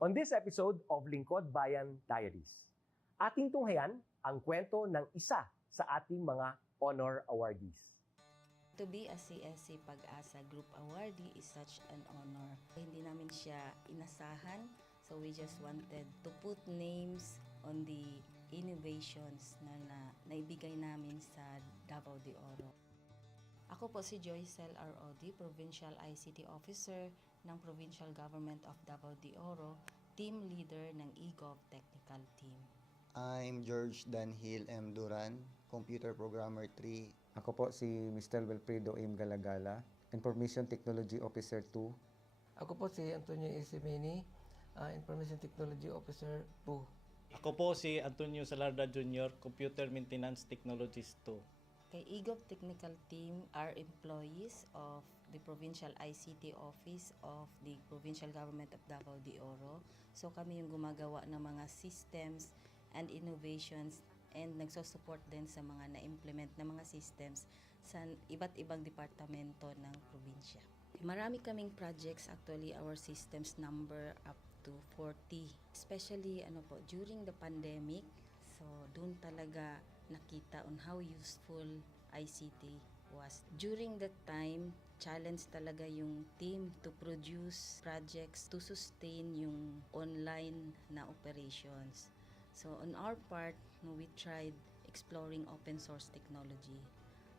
On this episode of Lingkod Bayan Diaries, ating tunghayan ang kwento ng isa sa ating mga honor awardees. To be a CSC Pag-asa Group Awardee is such an honor. Hindi namin siya inasahan, so we just wanted to put names on the innovations na naibigay namin sa Davao de Oro. Ako po si Joycel R.O.D., Provincial ICT Officer ng Provincial Government of Davao de Oro, Team Leader ng eGov Technical Team. I'm George Danhil M. Duran, Computer Programmer 3. Ako po si Mr. Wilfredo M. Galagala, Information Technology Officer 2. Ako po si Antonio Isimini, Information Technology Officer 2. Ako po si Antonio Salarda Jr., Computer Maintenance Technologist 2. Kay eGov Technical Team are employees of the Provincial ICT Office of the Provincial Government of Davao de Oro. So kami yung gumagawa ng mga systems and innovations and nagsusupport din sa mga na-implement na mga systems sa iba't ibang departamento ng probinsya. Marami kaming projects, actually our systems number up to 40. Especially during the pandemic, so doon talaga nakita on how useful ICT was. During that time, challenge talaga yung team to produce projects to sustain yung online na operations. So on our part, we tried exploring open source technology.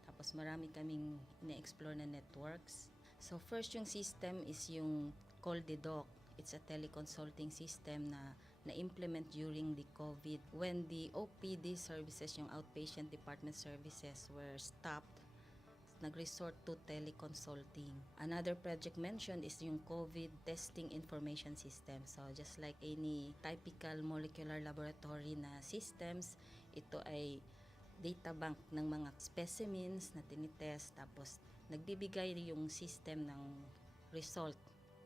Tapos marami kaming ina-explore na networks. So first yung system is yung CallDedoc. It's a teleconsulting system na na-implement during the COVID when the OPD services, yung outpatient department services were stopped. Nag-resort to teleconsulting. Another project mentioned is yung COVID testing information system. So just like any typical molecular laboratory na systems, ito ay data bank ng mga specimens na tinitest, tapos nagbibigay yung system ng result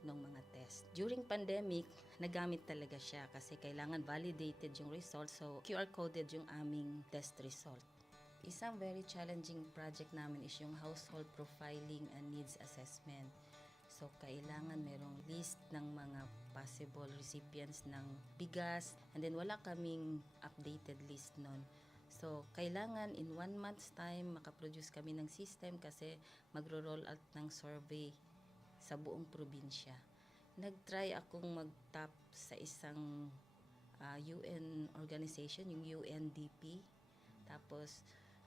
ng mga test. During pandemic, nagamit talaga siya kasi kailangan validated yung result, so QR coded yung aming test result. Isang very challenging project namin is yung household profiling and needs assessment. So kailangan merong list ng mga possible recipients ng bigas, and then wala kaming updated list nun. So kailangan in 1 month's time makaproduce kami ng system kasi magro-roll out ng survey sa buong probinsya. Nag-try akong mag-tap sa isang UN organization, yung UNDP. Tapos,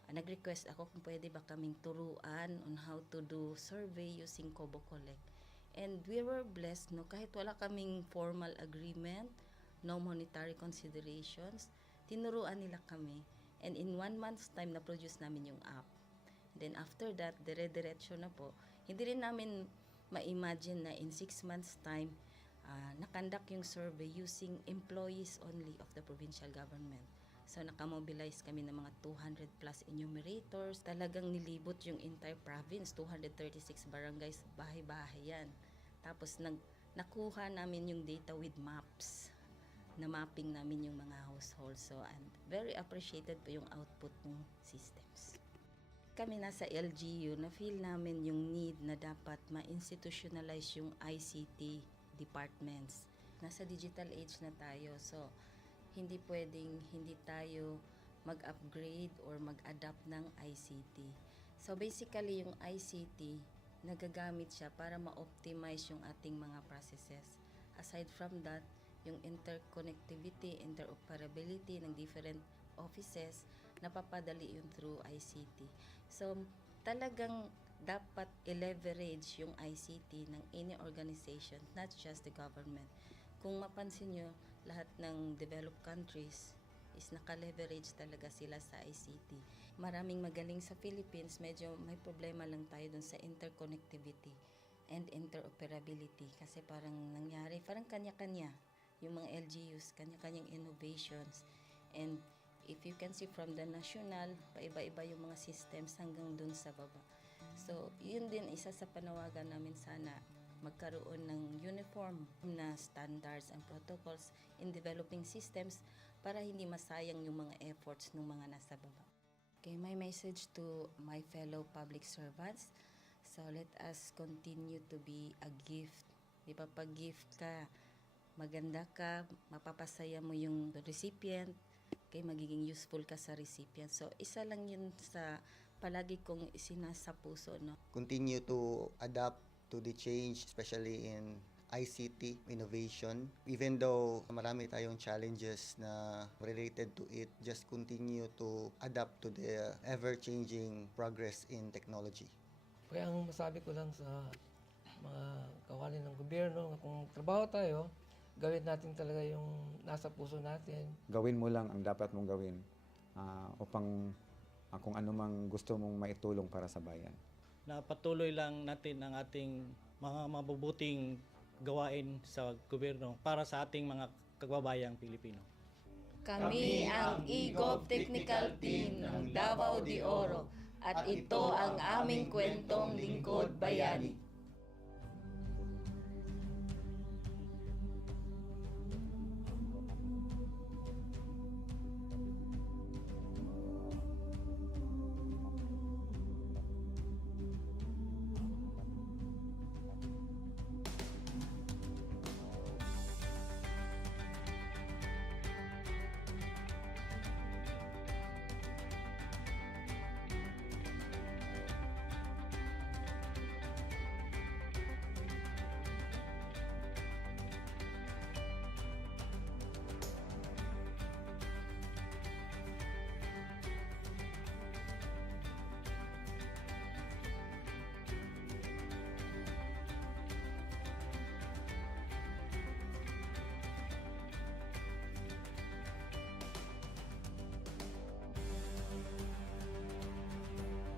nag-request ako kung pwede ba kaming turuan on how to do survey using Kobo Collect. And we were blessed, kahit wala kaming formal agreement, no monetary considerations, tinuruan nila kami. And in 1 month's time, na-produce namin yung app. And then after that, dire-diretso na po. Hindi rin namin ma-imagine na in 6 months' time, nakandak yung survey using employees only of the provincial government. So, nakamobilize kami ng mga 200 plus enumerators. Talagang nilibot yung entire province, 236 barangays, bahay-bahay yan. Tapos, nakuha namin yung data with maps. Na mapping namin yung mga households. So, and very appreciated po yung output ng systems. Kami nasa LGU, na-feel namin yung need na dapat ma-institutionalize yung ICT departments. Nasa digital age na tayo, so hindi pwedeng hindi tayo mag-upgrade or mag-adapt ng ICT. So basically yung ICT, nagagamit siya para ma-optimize yung ating mga processes. Aside from that, yung interconnectivity, interoperability ng different offices, napapadali yun through ICT. So, talagang dapat i-leverage yung ICT ng any organization, not just the government. Kung mapansin nyo, lahat ng developed countries is naka-leverage talaga sila sa ICT. Maraming magaling sa Philippines, medyo may problema lang tayo dun sa interconnectivity and interoperability kasi parang nangyari, parang kanya-kanya yung mga LGUs, kanya-kanyang innovations. And if you can see from the national, paiba-iba yung mga systems hanggang dun sa baba. So, yun din isa sa panawagan namin, sana magkaroon ng uniform na standards and protocols in developing systems para hindi masayang yung mga efforts ng mga nasa baba. Okay, my message to my fellow public servants, so let us continue to be a gift. Di ba, pag gift ka, maganda ka, mapapasaya mo yung recipient, kay magiging useful ka sa recipient. So, isa lang yun sa palagi kong isinasa puso, no? Continue to adapt to the change, especially in ICT innovation. Even though marami tayong challenges na related to it, just continue to adapt to the ever-changing progress in technology. Kaya ang masabi ko lang sa mga kawani ng gobyerno, kung trabaho tayo, gawin natin talaga yung nasa puso natin. Gawin mo lang ang dapat mong gawin upang kung ano mang gusto mong maitulong para sa bayan. Na patuloy lang natin ang ating mga mabubuting gawain sa gobyerno para sa ating mga kababayang Pilipino. Kami ang EGOV Technical Team ng Davao de Oro at ito ang aming kwentong lingkod bayani.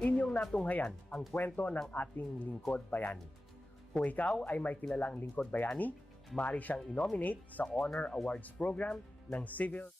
Inyong natunghayan ang kwento ng ating lingkod bayani. Kung ikaw ay may kilalang lingkod bayani, maaari siyang i-nominate sa Honor Awards Program ng Civil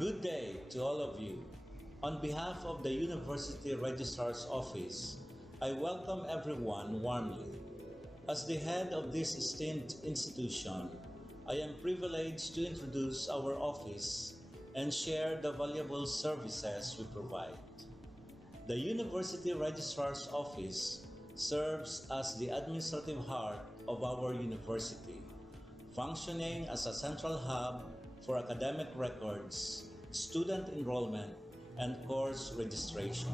Good day to all of you. On behalf of the University Registrar's Office, I welcome everyone warmly. As the head of this esteemed institution, I am privileged to introduce our office and share the valuable services we provide. The University Registrar's Office serves as the administrative heart of our university, functioning as a central hub for academic records, student enrollment, and course registration.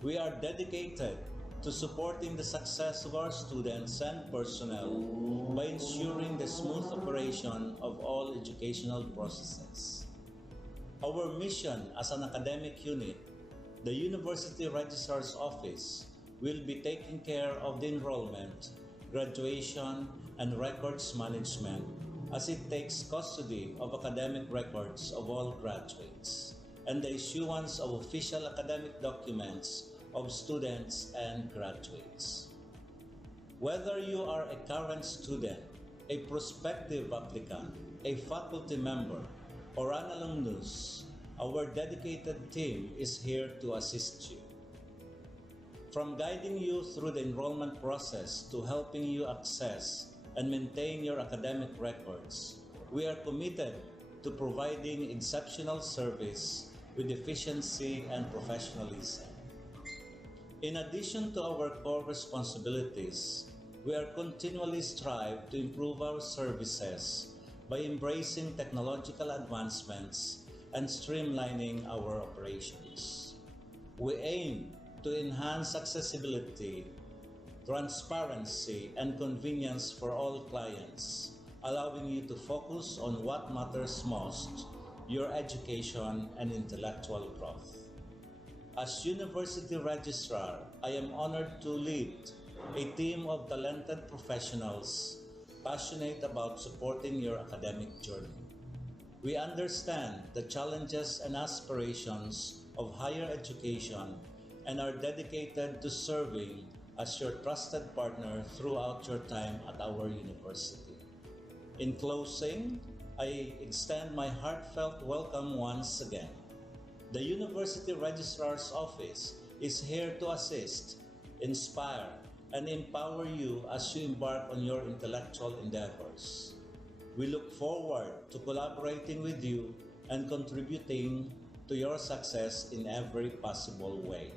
We are dedicated to supporting the success of our students and personnel by ensuring the smooth operation of all educational processes. Our mission as an academic unit, the University Registrar's Office, will be taking care of the enrollment, graduation, and records management as it takes custody of academic records of all graduates and the issuance of official academic documents of students and graduates. Whether you are a current student, a prospective applicant, a faculty member, or an alumnus, our dedicated team is here to assist you. From guiding you through the enrollment process to helping you access and maintain your academic records, we are committed to providing exceptional service with efficiency and professionalism. In addition to our core responsibilities, we are continually strive to improve our services by embracing technological advancements and streamlining our operations. We aim to enhance accessibility, transparency, and convenience for all clients, allowing you to focus on what matters most, your education and intellectual growth. As University Registrar, I am honored to lead a team of talented professionals passionate about supporting your academic journey. We understand the challenges and aspirations of higher education and are dedicated to serving as your trusted partner throughout your time at our university. In closing, I extend my heartfelt welcome once again. The University Registrar's Office is here to assist, inspire, and empower you as you embark on your intellectual endeavors. We look forward to collaborating with you and contributing to your success in every possible way.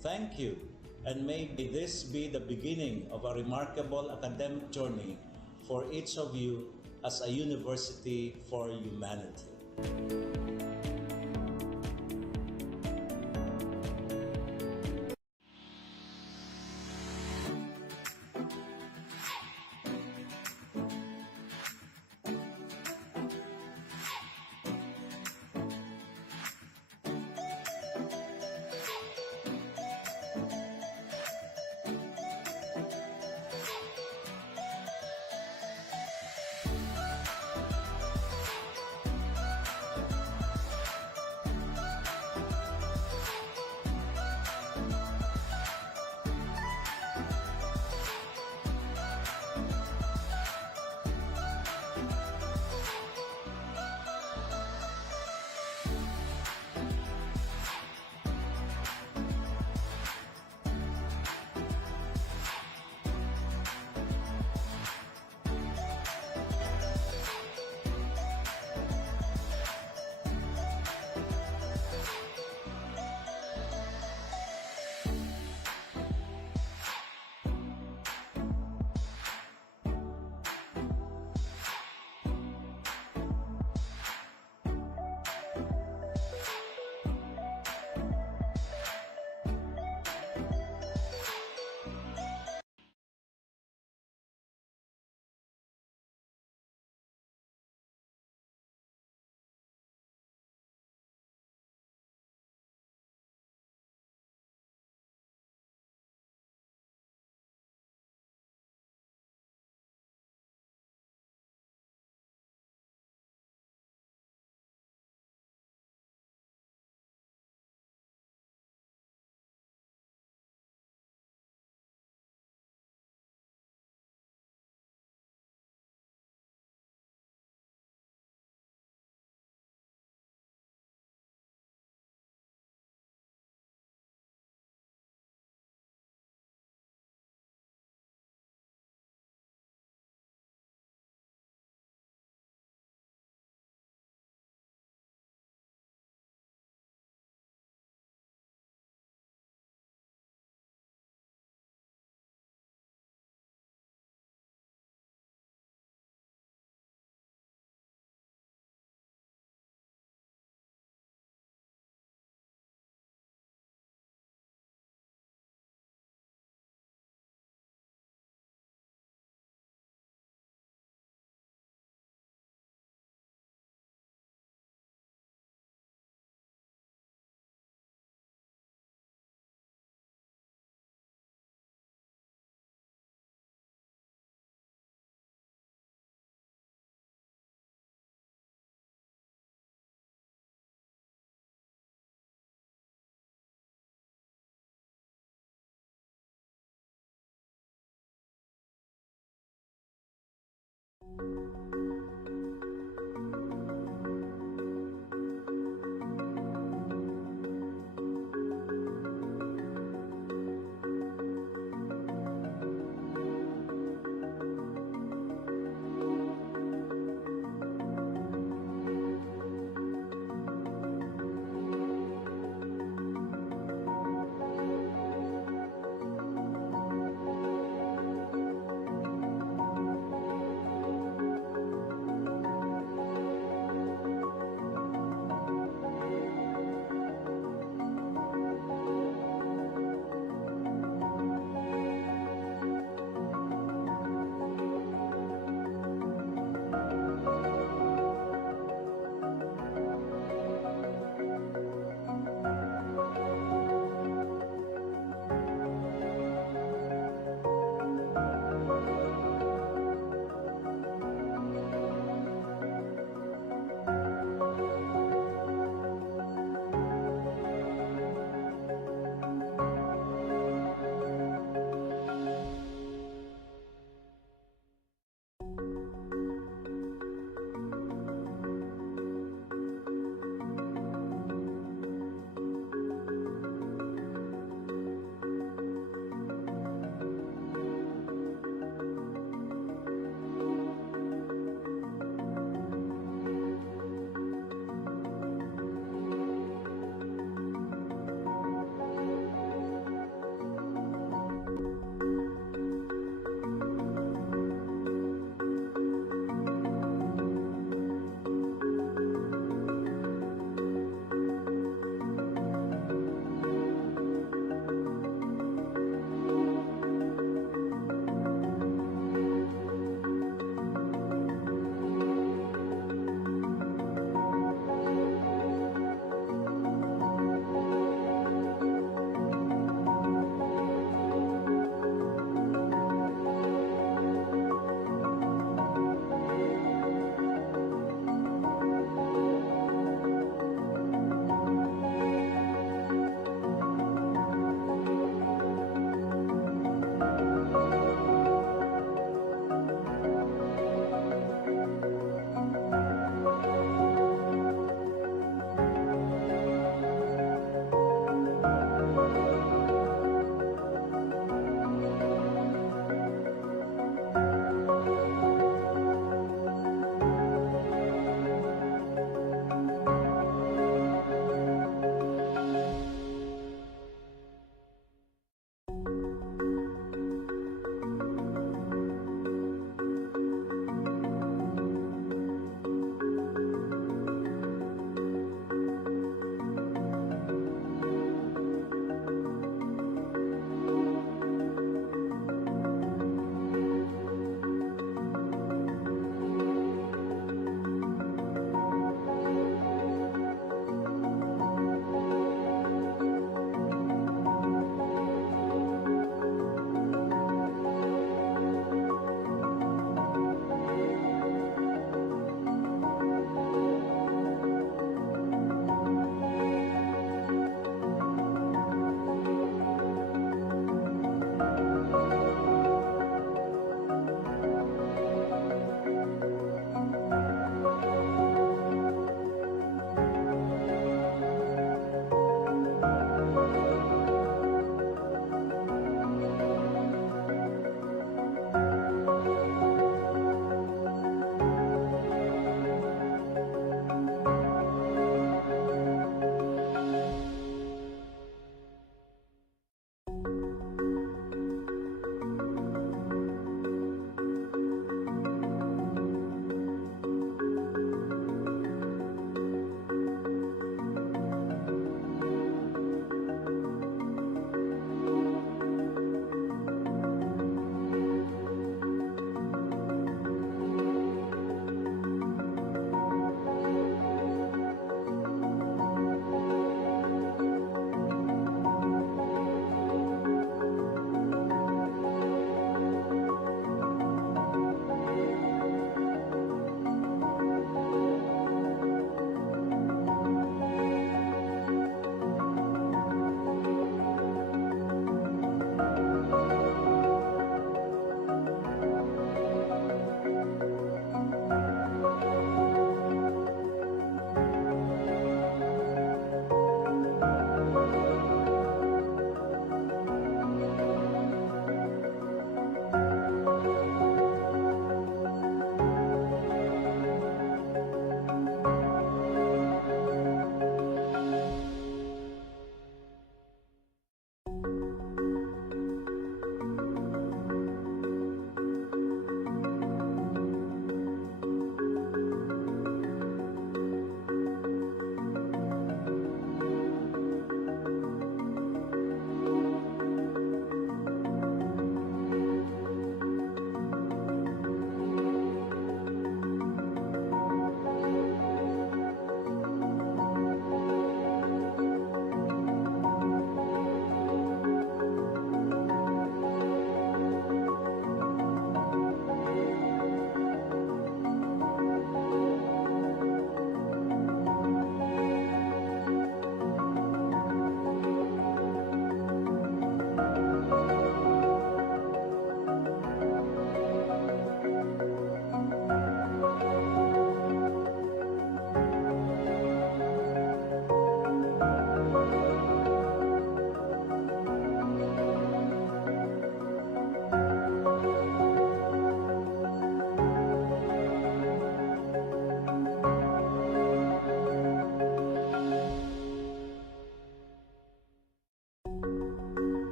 Thank you, and may this be the beginning of a remarkable academic journey for each of you as a university for humanity.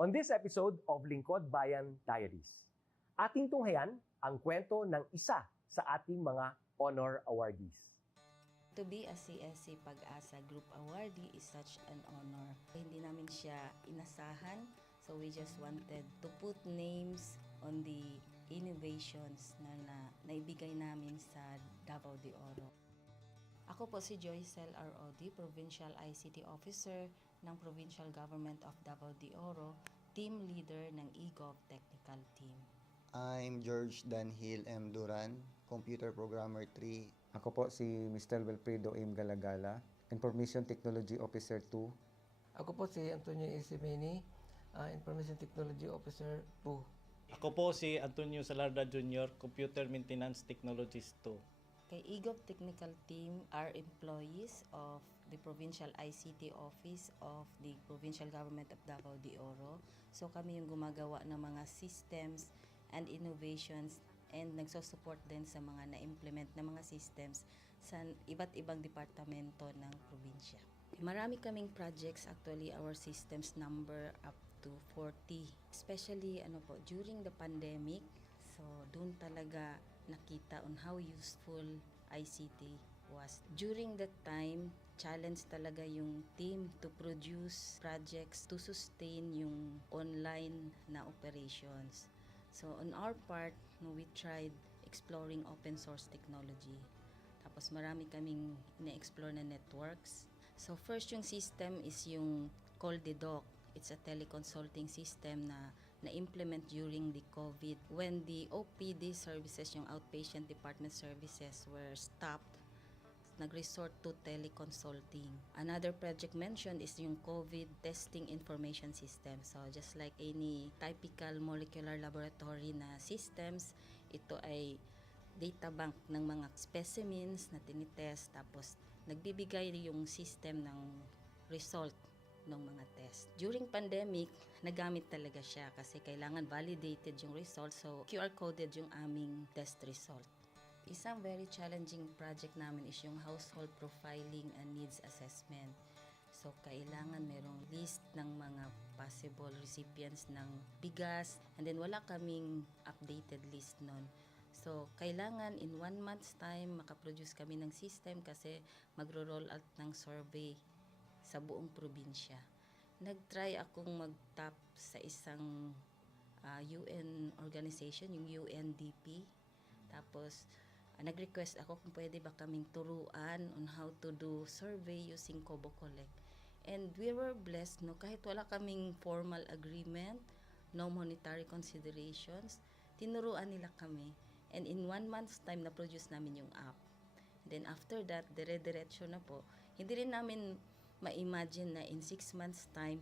On this episode of Lingkod Bayan Diaries, ating tunghayan ang kwento ng isa sa ating mga honor awardees. To be a CSC Pag-asa Group Awardee is such an honor. Hindi namin siya inasahan, so we just wanted to put names on the innovations na naibigay namin sa Davao de Oro. Ako po si Joycel R. Odi, Provincial ICT Officer ng Provincial Government of Davao de Oro, Team Leader ng eGov Technical Team. I'm George Danhil M. Duran, Computer Programmer 3. Ako po si Mr. Wilfredo M. Galagala, Information Technology Officer 2. Ako po si Antonio Isimeni, Information Technology Officer 2. Ako po si Antonio Salarda Jr., Computer Maintenance Technologist 2. Kay eGov Technical Team are employees of the Provincial ICT Office of the Provincial Government of Davao de Oro. So kami yung gumagawa ng mga systems and innovations and nagsusupport din sa mga na-implement na mga systems sa iba't ibang departamento ng probinsya. Marami kaming projects, actually our systems number up to 40. Especially during the pandemic, so doon talaga nakita on how useful ICT was. During that time, challenge talaga yung team to produce projects to sustain yung online na operations. So on our part, we tried exploring open source technology. Tapos marami kaming ina-explore na networks. So first yung system is yung CallDedoc. It's a teleconsulting system na na-implement during the COVID. When the OPD services, yung outpatient department services, were stopped, nag-resort to teleconsulting. Another project mentioned is yung COVID testing information system. So just like any typical molecular laboratory na systems, ito ay data bank ng mga specimens na tinitest, tapos nagbibigay yung system ng result ng mga test. During pandemic, nagamit talaga siya kasi kailangan validated yung result, so QR coded yung aming test result. Isang very challenging project namin is yung household profiling and needs assessment. So kailangan merong list ng mga possible recipients ng bigas, and then wala kaming updated list nun. So kailangan in 1 month's time makaproduce kami ng system kasi magro-roll out ng survey sa buong probinsya. Nag-try akong mag-tap sa isang UN organization, yung UNDP. Tapos, nag-request ako kung pwede ba kaming turuan on how to do survey using Kobo Collect. And we were blessed, kahit wala kaming formal agreement, no monetary considerations, tinuruan nila kami. And in 1 month's time, na-produce namin yung app. And then after that, dire-diretso na po. Hindi rin namin ma-imagine na in 6 months' time,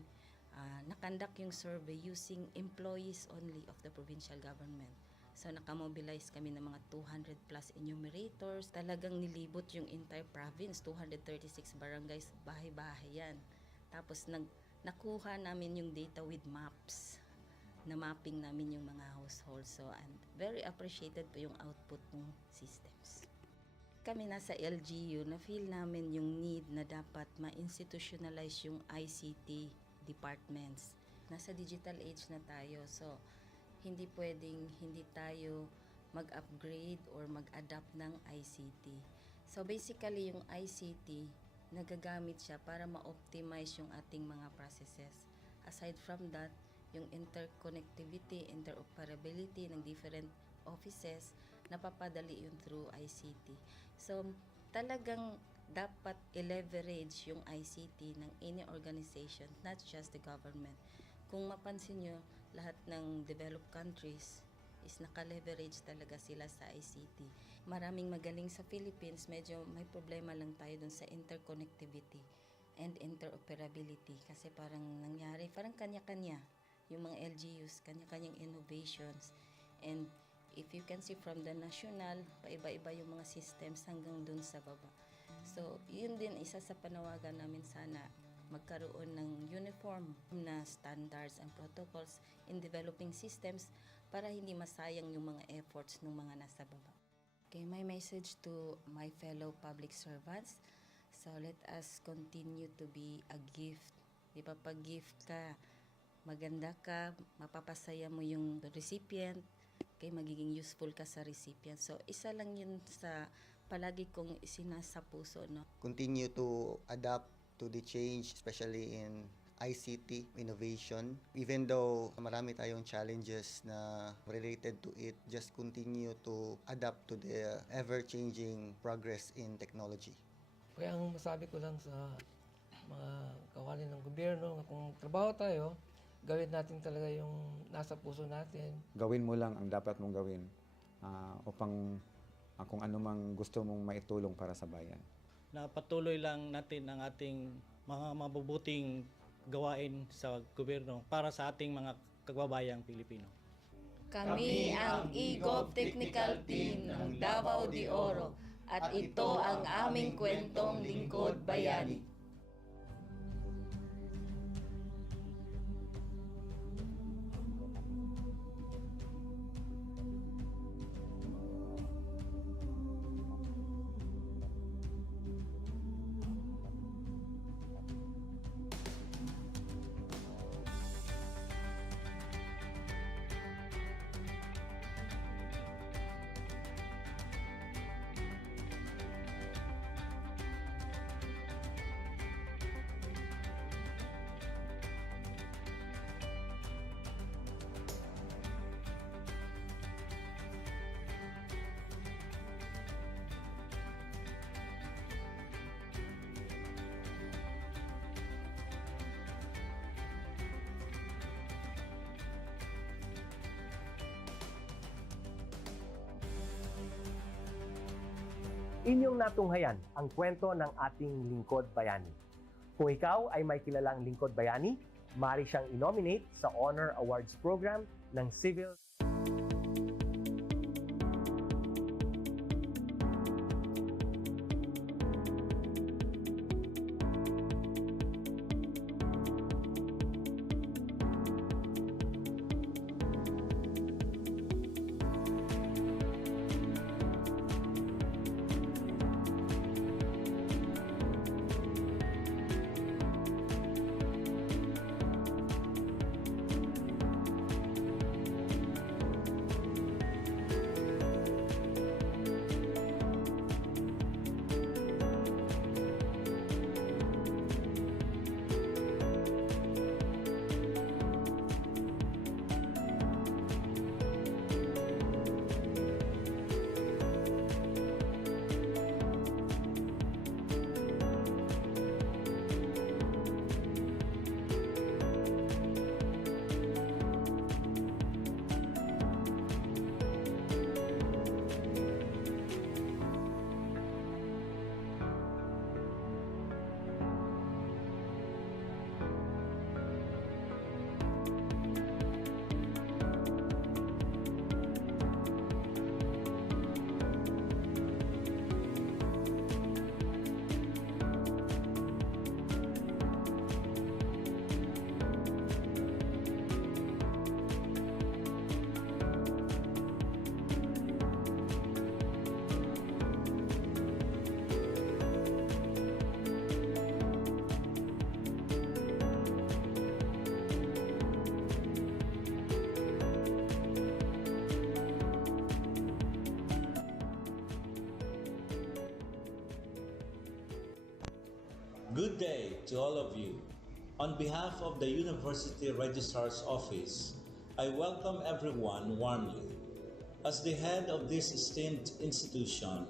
nakandak yung survey using employees only of the provincial government. So nakamobilize kami ng mga 200 plus enumerators. Talagang nilibot yung entire province, 236 barangays, bahay-bahay yan. Tapos nakuha namin yung data with maps. Na mapping namin yung mga households. So and very appreciated po yung output ng systems. Kami nasa LGU, na-feel namin yung need na dapat ma-institutionalize yung ICT departments. Nasa digital age na tayo, so hindi pwedeng hindi tayo mag-upgrade or mag-adapt ng ICT. So basically, yung ICT, nagagamit siya para ma-optimize yung ating mga processes. Aside from that, yung interconnectivity, interoperability ng different offices, napapadali yun through ICT. So, talagang dapat i-leverage yung ICT ng any organization, not just the government. Kung mapansin nyo, lahat ng developed countries is naka-leverage talaga sila sa ICT. Maraming magaling sa Philippines, medyo may problema lang tayo dun sa interconnectivity and interoperability kasi parang nangyari, parang kanya-kanya yung mga LGUs, kanya-kanyang innovations. And if you can see from the national, paiba-iba yung mga systems hanggang dun sa baba. So, yun din isa sa panawagan namin, sana magkaroon ng uniform na standards and protocols in developing systems para hindi masayang yung mga efforts ng mga nasa baba. Okay, my message to my fellow public servants, so let us continue to be a gift. Di ba, pag gift ka, maganda ka, mapapasaya mo yung recipient, kay magiging useful ka sa recipient. So, isa lang yun sa palagi kong isinasa puso, no? Continue to adapt to the change, especially in ICT innovation. Even though marami tayong challenges na related to it, just continue to adapt to the ever-changing progress in technology. Kaya ang masabi ko lang sa mga kawani ng gobyerno, kung trabaho tayo, gawin natin talaga yung nasa puso natin. Gawin mo lang ang dapat mong gawin upang kung ano mang gusto mong maitulong para sa bayan. Na patuloy lang natin ang ating mga mabubuting gawain sa gobyerno para sa ating mga kababayang Pilipino. Kami ang EGOV Technical Team ng Davao de Oro at ito ang aming kwentong Lingkod Bayani. Inyong natunghayan ang kwento ng ating lingkod bayani. Kung ikaw ay may kilalang lingkod bayani, maaari siyang i-nominate sa Honor Awards Program ng Civil Good day to all of you. On behalf of the University Registrar's Office, I welcome everyone warmly. As the head of this esteemed institution,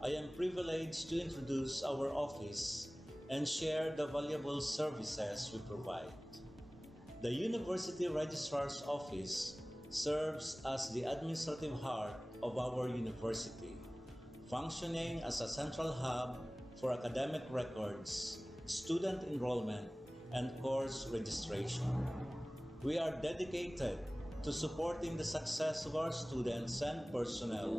I am privileged to introduce our office and share the valuable services we provide. The University Registrar's Office serves as the administrative heart of our university, functioning as a central hub for academic records, student enrollment, and course registration. We are dedicated to supporting the success of our students and personnel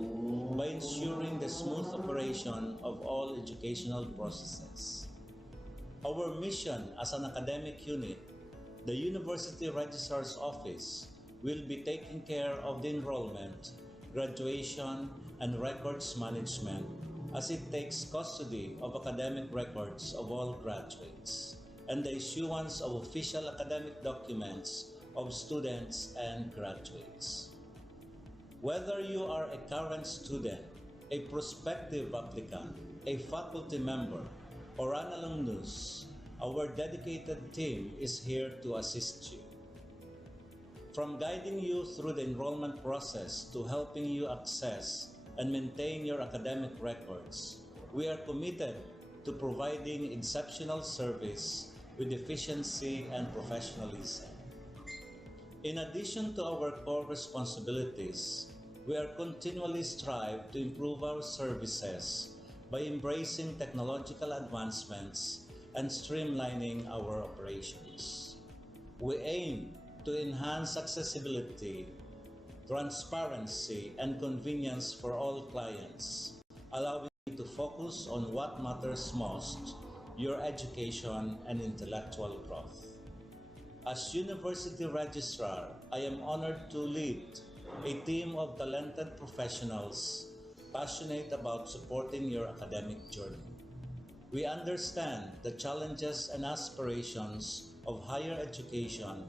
by ensuring the smooth operation of all educational processes. Our mission as an academic unit, the University Registrar's Office, will be taking care of the enrollment, graduation, and records management as it takes custody of academic records of all graduates and the issuance of official academic documents of students and graduates. Whether you are a current student, a prospective applicant, a faculty member, or an alumnus, our dedicated team is here to assist you. From guiding you through the enrollment process to helping you access and maintain your academic records, we are committed to providing exceptional service with efficiency and professionalism. In addition to our core responsibilities, we are continually strive to improve our services by embracing technological advancements and streamlining our operations. We aim to enhance accessibility, transparency, and convenience for all clients, allowing you to focus on what matters most, your education and intellectual growth. As University Registrar, I am honored to lead a team of talented professionals passionate about supporting your academic journey. We understand the challenges and aspirations of higher education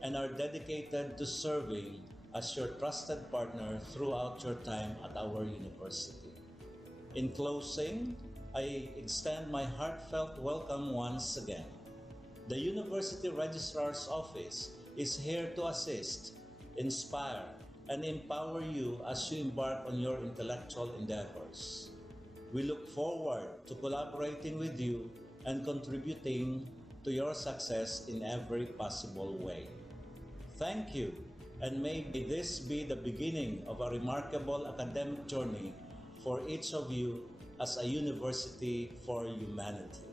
and are dedicated to serving as your trusted partner throughout your time at our university. In closing, I extend my heartfelt welcome once again. The University Registrar's Office is here to assist, inspire, and empower you as you embark on your intellectual endeavors. We look forward to collaborating with you and contributing to your success in every possible way. Thank you, and may this be the beginning of a remarkable academic journey for each of you as a university for humanity.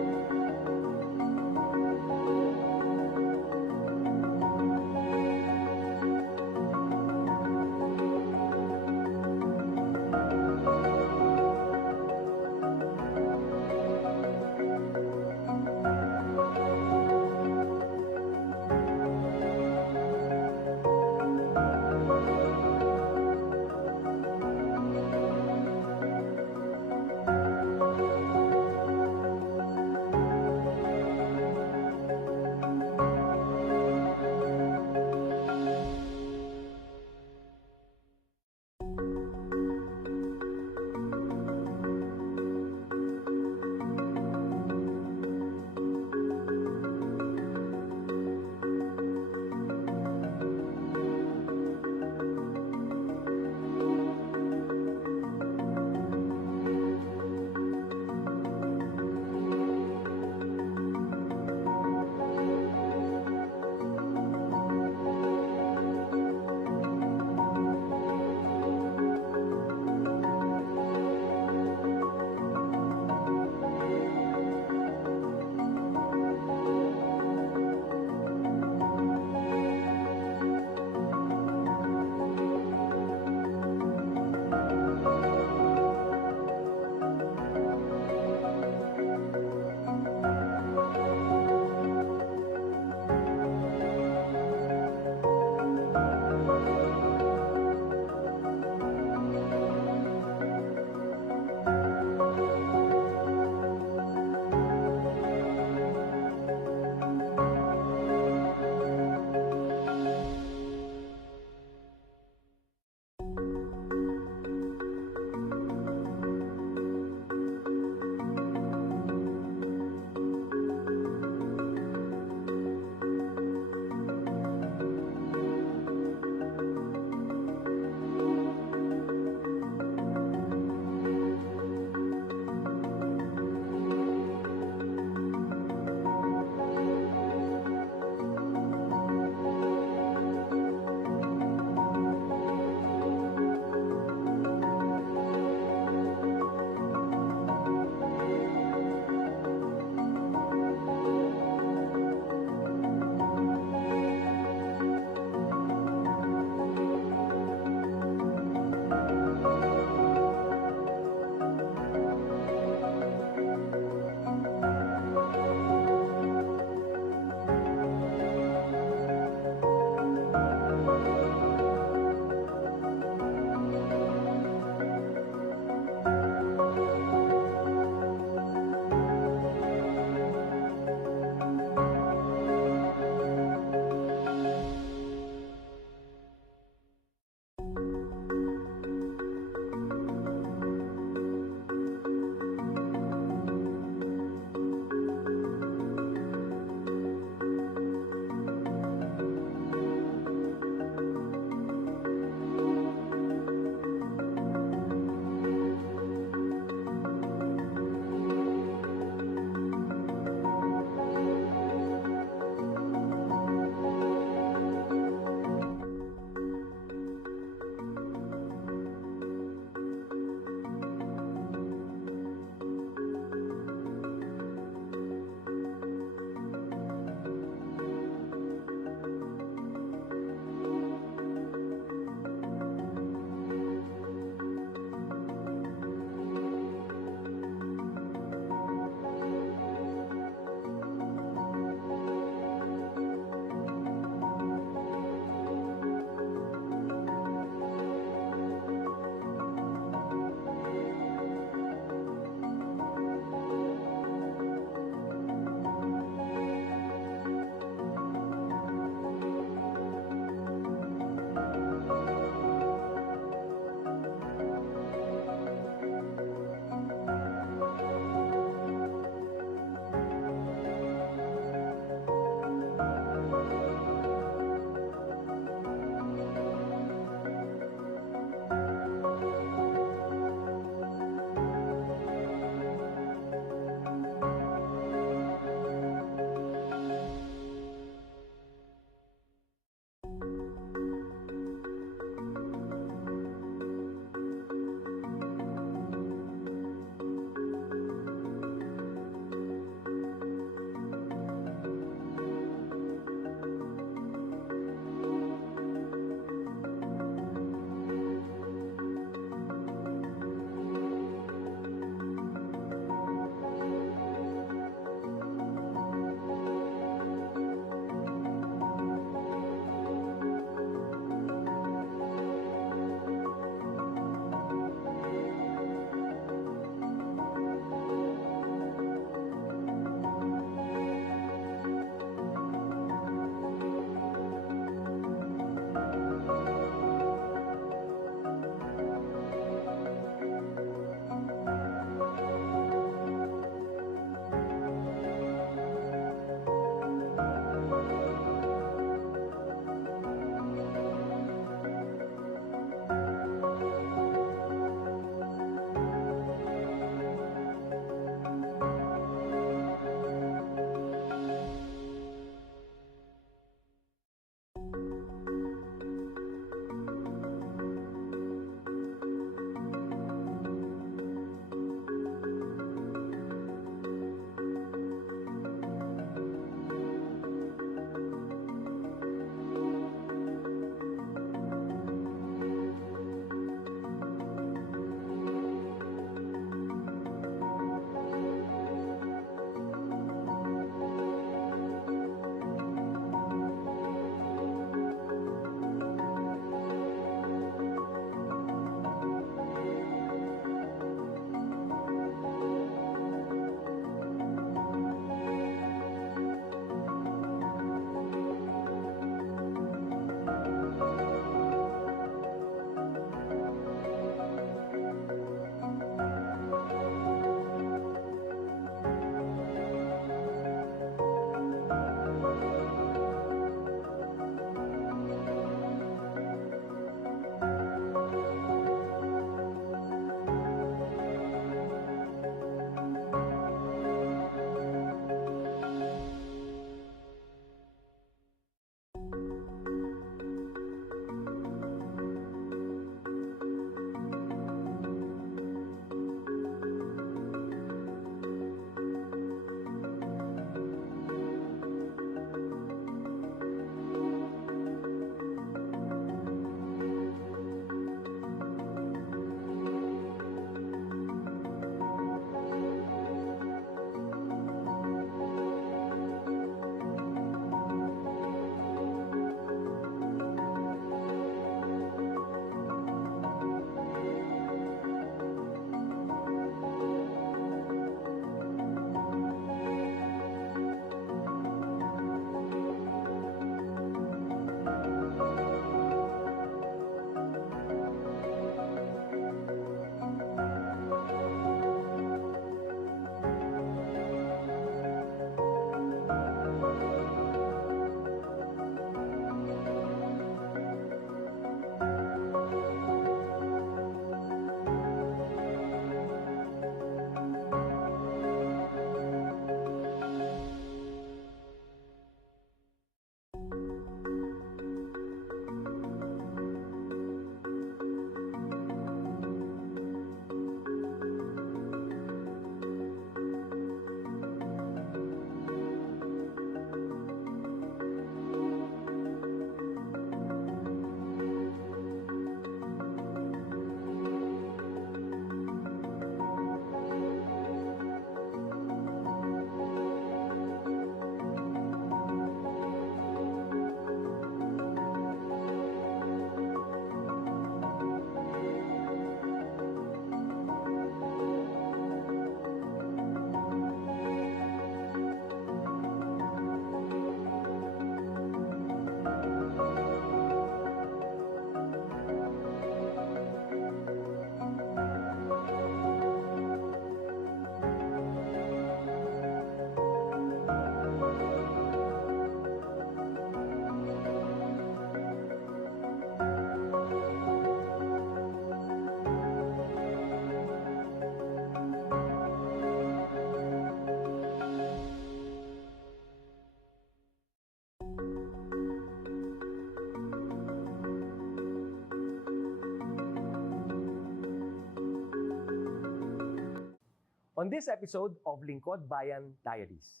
On this episode of Lingkod Bayan Diaries,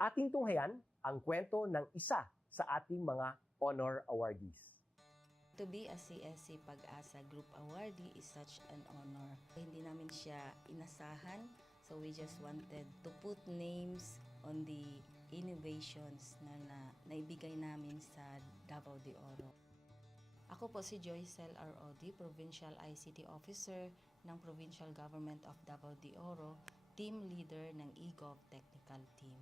ating tunghayan ang kwento ng isa sa ating mga honor awardees. To be a CSC Pag-asa Group Awardee is such an honor. Hindi namin siya inasahan, so we just wanted to put names on the innovations na naibigay namin sa Davao de Oro. Ako po si Joycel R. Odi, Provincial ICT Officer ng Provincial Government of Davao de Oro, Team Leader ng eGov Technical Team.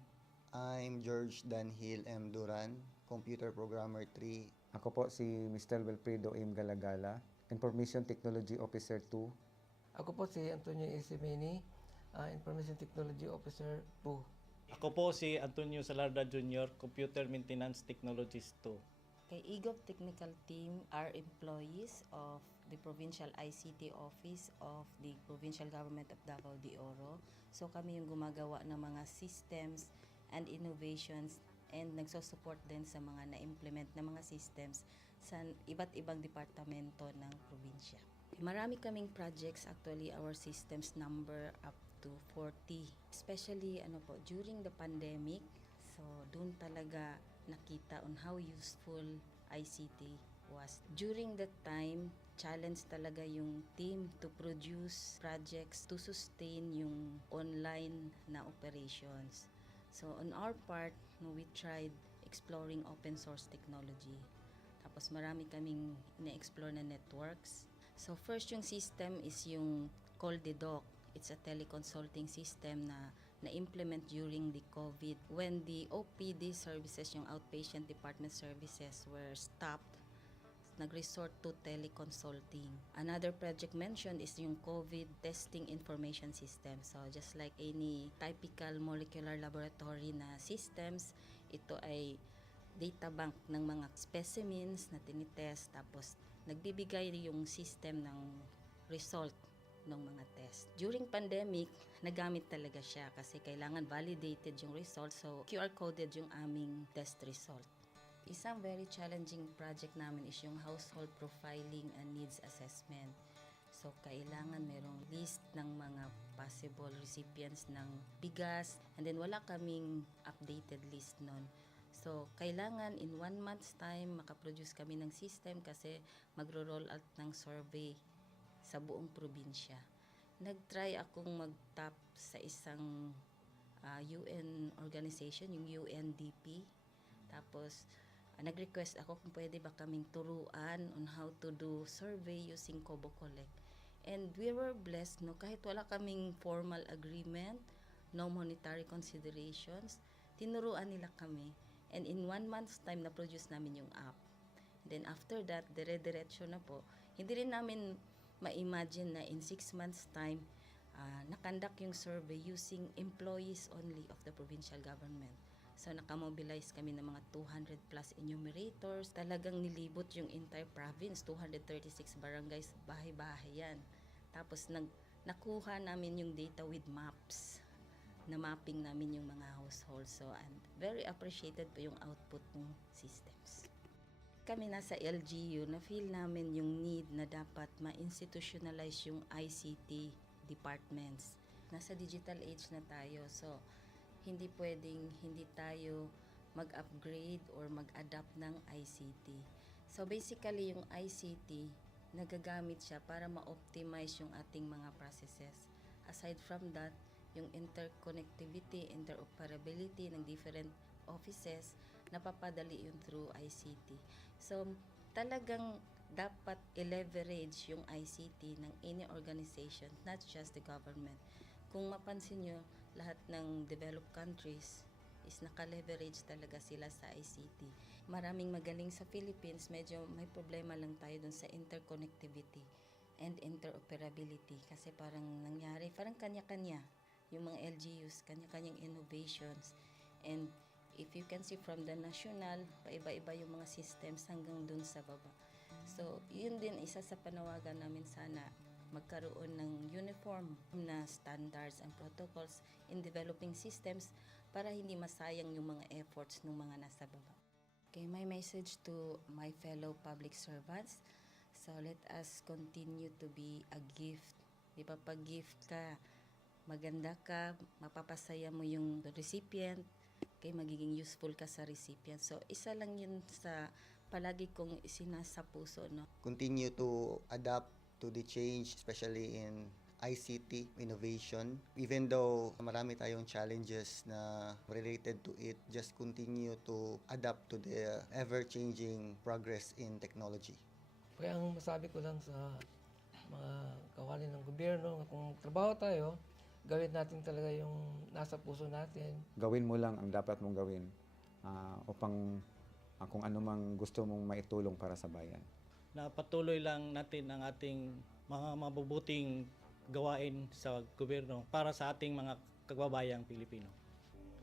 I'm George Danhil M. Duran, Computer Programmer 3. Ako po si Mr. Wilfredo M. Galagala, Information Technology Officer 2. Ako po si Antonio Isimeni, Information Technology Officer 2. Ako po si Antonio Salarda Jr., Computer Maintenance Technologist 2. Kay eGov Technical Team are employees of the Provincial ICT Office of the Provincial Government of Davao de Oro. So kami yung gumagawa ng mga systems and innovations and nagsusupport din sa mga na-implement na mga systems sa iba't ibang departamento ng probinsya. Marami kaming projects, actually our systems number up to 40. Especially during the pandemic, so doon talaga nakita on how useful ICT was. During that time, challenge talaga yung team to produce projects to sustain yung online na operations. So on our part, we tried exploring open source technology. Tapos marami kaming ina-explore na networks. So first yung system is yung CallDedoc. It's a teleconsulting system na na-implement during the COVID when the OPD services, yung outpatient department services were stopped. Nag-resort to teleconsulting. Another project mentioned is yung COVID testing information system. So just like any typical molecular laboratory na systems, ito ay data bank ng mga specimens na tinitest, tapos nagbibigay yung system ng result ng mga test. During pandemic, nagamit talaga siya kasi kailangan validated yung result, so QR coded yung aming test result. Isang very challenging project namin is yung household profiling and needs assessment. So, kailangan merong list ng mga possible recipients ng bigas, and then wala kaming updated list nun. So, kailangan in 1 month's time makaproduce kami ng system kasi magro-roll out ng survey sa buong probinsya. Nag-try akong mag-tap sa isang UN organization, yung UNDP. Tapos, nag-request ako kung pwede ba kaming turuan on how to do survey using Kobo Collect. And we were blessed, kahit wala kaming formal agreement, no monetary considerations, tinuruan nila kami. And in 1 month's time, na-produce namin yung app. And then after that, dire-diretso na po. Hindi rin namin ma-imagine na in 6 months' time, nakandak yung survey using employees only of the provincial government. So, nakamobilize kami ng mga 200 plus enumerators. Talagang nilibot yung entire province, 236 barangays, bahay-bahay yan. Tapos, nakuha namin yung data with maps. Na-mapping namin yung mga households. So, and very appreciated po yung output ng systems. Kami nasa LGU, na-feel namin yung need na dapat ma-institutionalize yung ICT departments. Nasa digital age na tayo, so hindi pwedeng hindi tayo mag-upgrade or mag-adapt ng ICT. So basically, yung ICT, nagagamit siya para ma-optimize yung ating mga processes. Aside from that, yung interconnectivity, interoperability ng different offices, napapadali yun through ICT. So talagang dapat i-leverage yung ICT ng any organization, not just the government. Kung mapansin nyo, lahat ng developed countries is naka-leverage talaga sila sa ICT. Maraming magaling sa Philippines, medyo may problema lang tayo dun sa interconnectivity and interoperability kasi parang nangyari, parang kanya-kanya yung mga LGUs, kanya-kanyang innovations. And if you can see from the national, paiba-iba yung mga systems hanggang dun sa baba. So, yun din isa sa panawagan namin, sana magkaroon ng uniform na standards and protocols in developing systems para hindi masayang yung mga efforts ng mga nasa baba. Okay, my message to my fellow public servants, so let us continue to be a gift. Di ba, pag gift ka, maganda ka, mapapasaya mo yung recipient, kay magiging useful ka sa recipient. So, isa lang yun sa palagi kong isinasa puso, no? Continue to adapt to the change, especially in ICT innovation. Even though marami tayong challenges na related to it, just continue to adapt to the ever-changing progress in technology. Kaya ang masabi ko lang sa mga kawani ng gobyerno, kung trabaho tayo, gawin natin talaga yung nasa puso natin. Gawin mo lang ang dapat mong gawin upang kung ano mang gusto mong maitulong para sa bayan. Na patuloy lang natin ang ating mga mabubuting gawain sa gobyerno para sa ating mga kababayang Pilipino.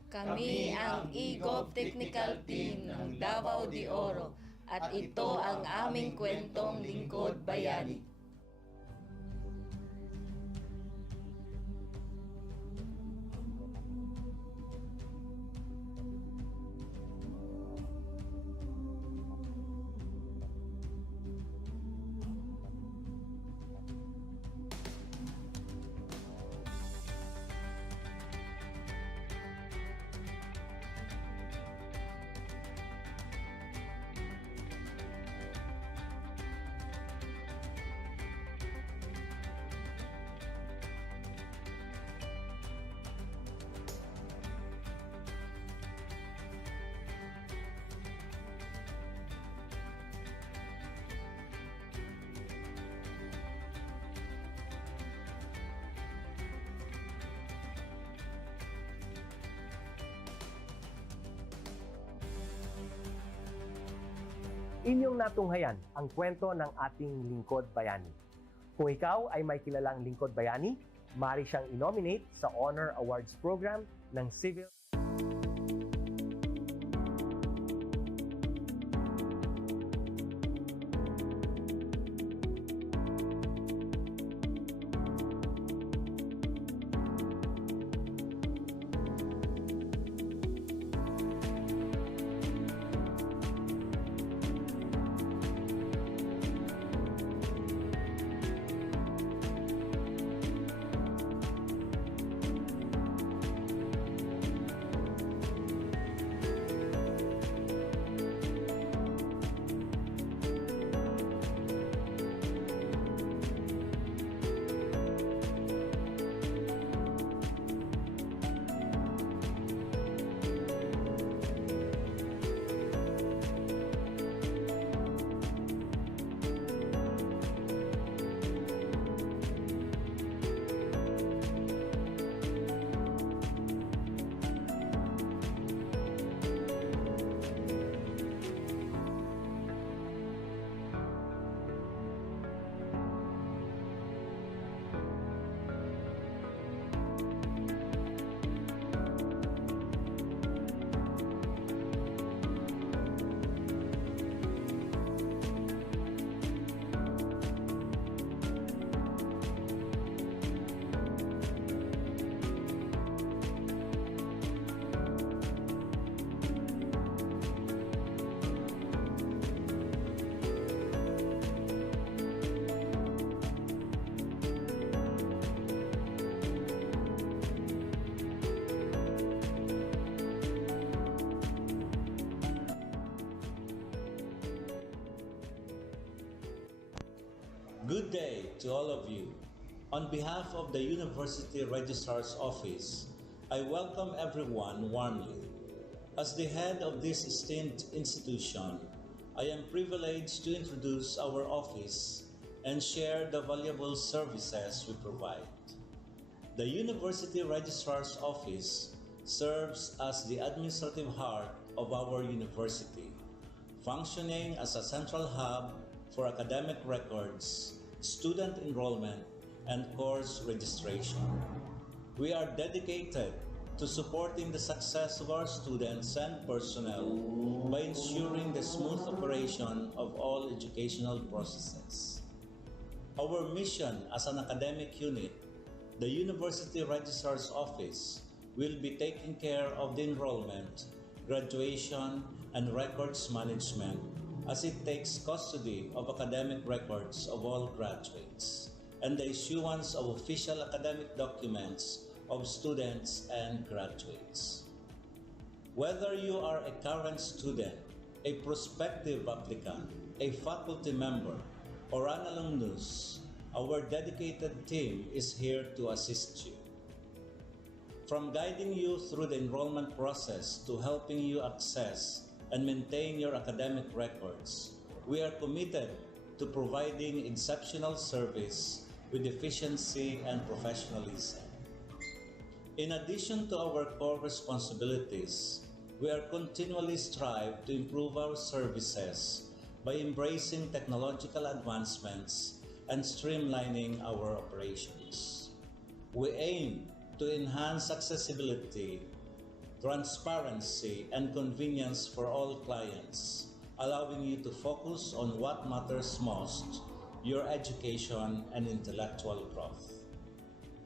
Kami ang EGOV Technical Team ng Davao de Oro at ito ang aming kwentong Lingkod Bayani. Inyong natunghayan ang kwento ng ating lingkod bayani. Kung ikaw ay may kilalang lingkod bayani, maaari siyang i-nominate sa Honor Awards Program ng Civil Good day to all of you. On behalf of the University Registrar's Office, I welcome everyone warmly. As the head of this esteemed institution, I am privileged to introduce our office and share the valuable services we provide. The University Registrar's Office serves as the administrative heart of our university, functioning as a central hub for academic records, student enrollment, and course registration. We are dedicated to supporting the success of our students and personnel by ensuring the smooth operation of all educational processes. Our mission as an academic unit, the University Registrar's Office, will be taking care of the enrollment, graduation, and records management as it takes custody of academic records of all graduates and the issuance of official academic documents of students and graduates. Whether you are a current student, a prospective applicant, a faculty member, or an alumnus, our dedicated team is here to assist you. From guiding you through the enrollment process to helping you access and maintain your academic records, we are committed to providing exceptional service with efficiency and professionalism. In addition to our core responsibilities, we are continually strive to improve our services by embracing technological advancements and streamlining our operations. We aim to enhance accessibility, transparency, and convenience for all clients, allowing you to focus on what matters most, your education and intellectual growth.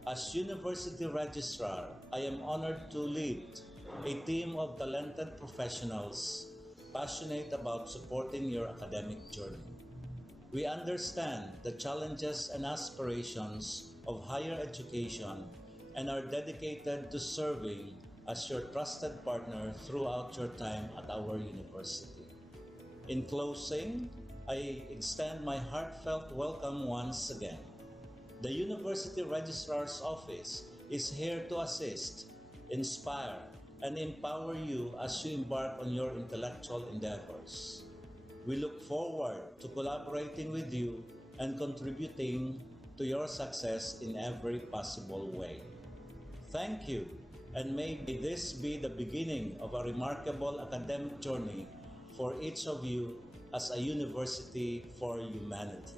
As University Registrar, I am honored to lead a team of talented professionals passionate about supporting your academic journey. We understand the challenges and aspirations of higher education and are dedicated to serving as your trusted partner throughout your time at our university. In closing, I extend my heartfelt welcome once again. The University Registrar's Office is here to assist, inspire, and empower you as you embark on your intellectual endeavors. We look forward to collaborating with you and contributing to your success in every possible way. Thank you, and may this be the beginning of a remarkable academic journey for each of you as a university for humanity.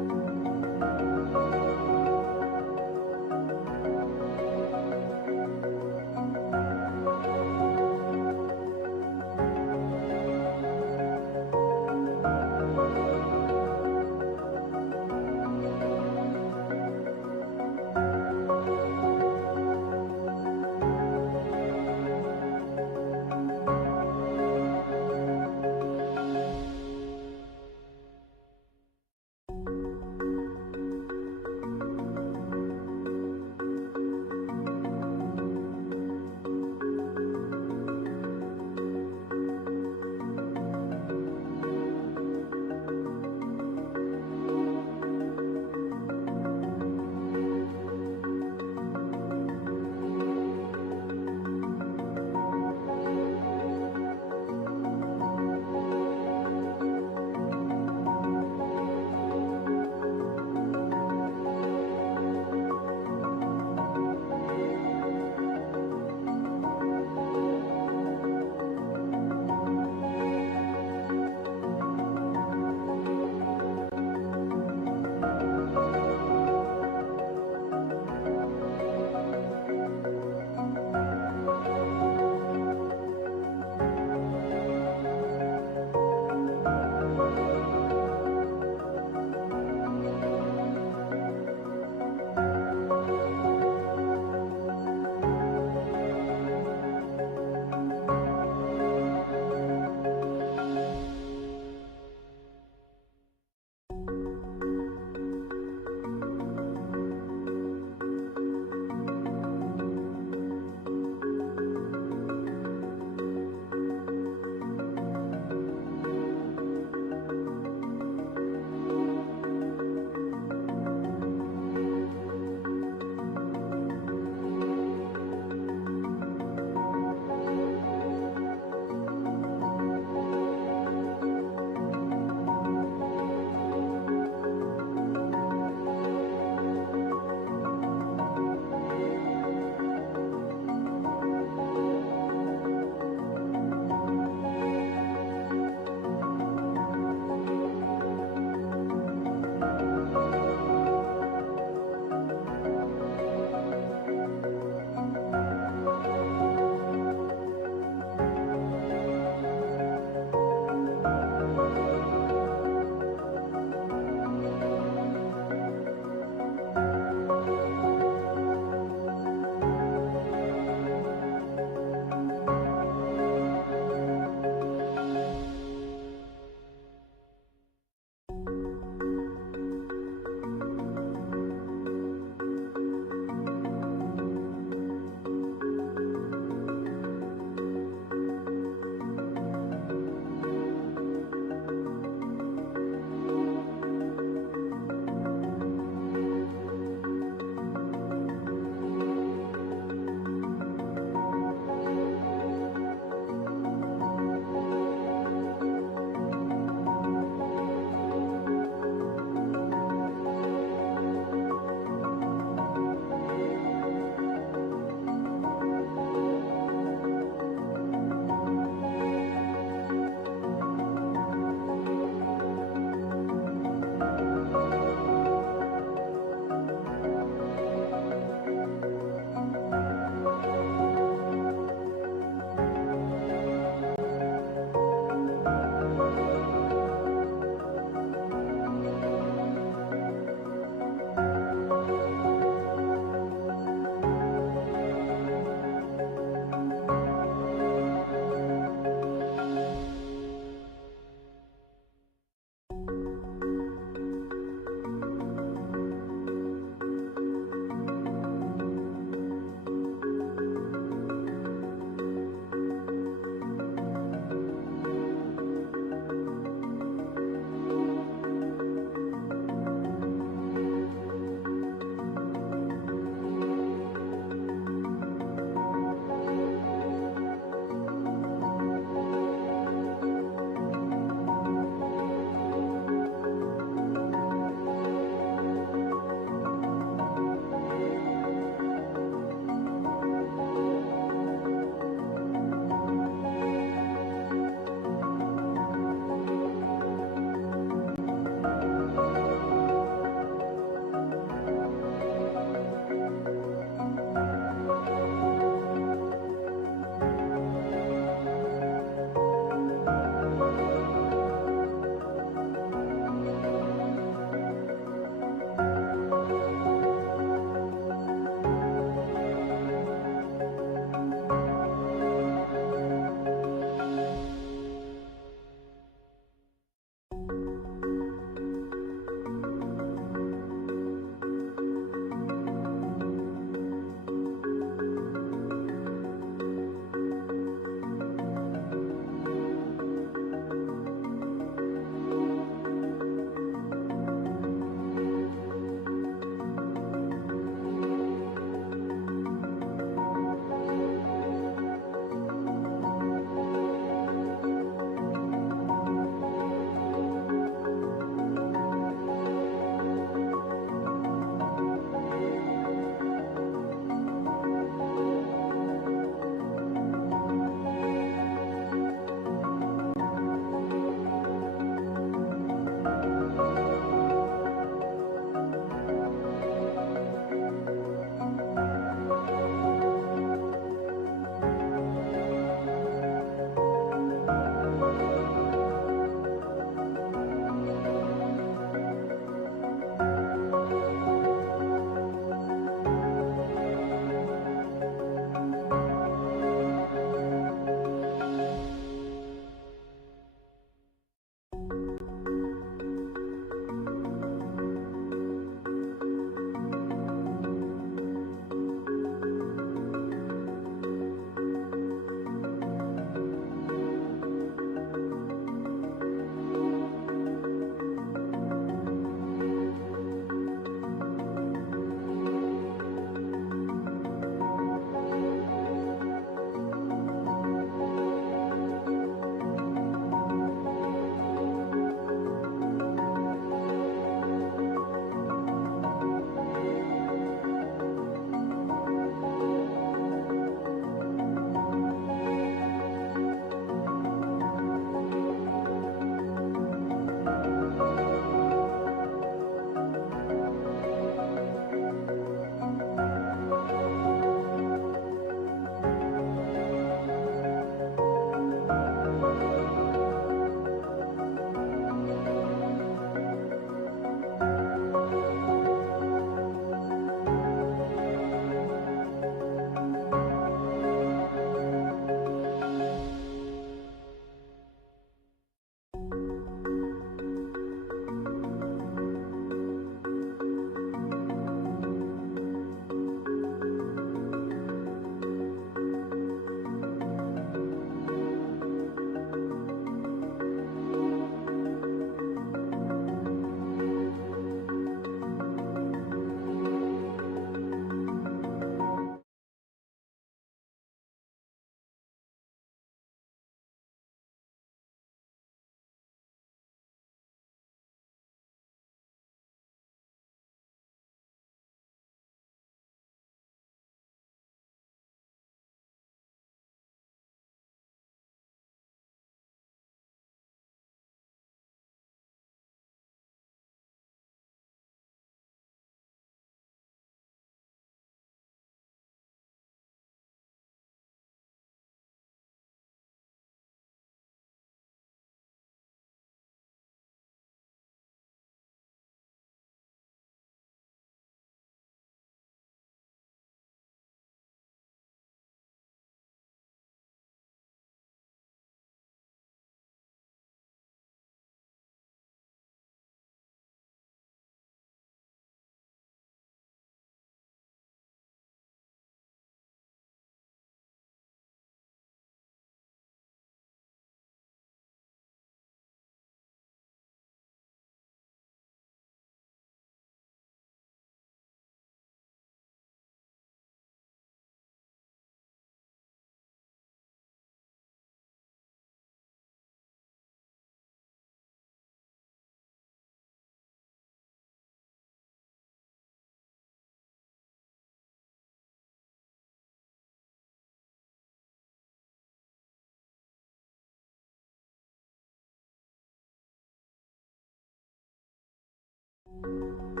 Pilipinas.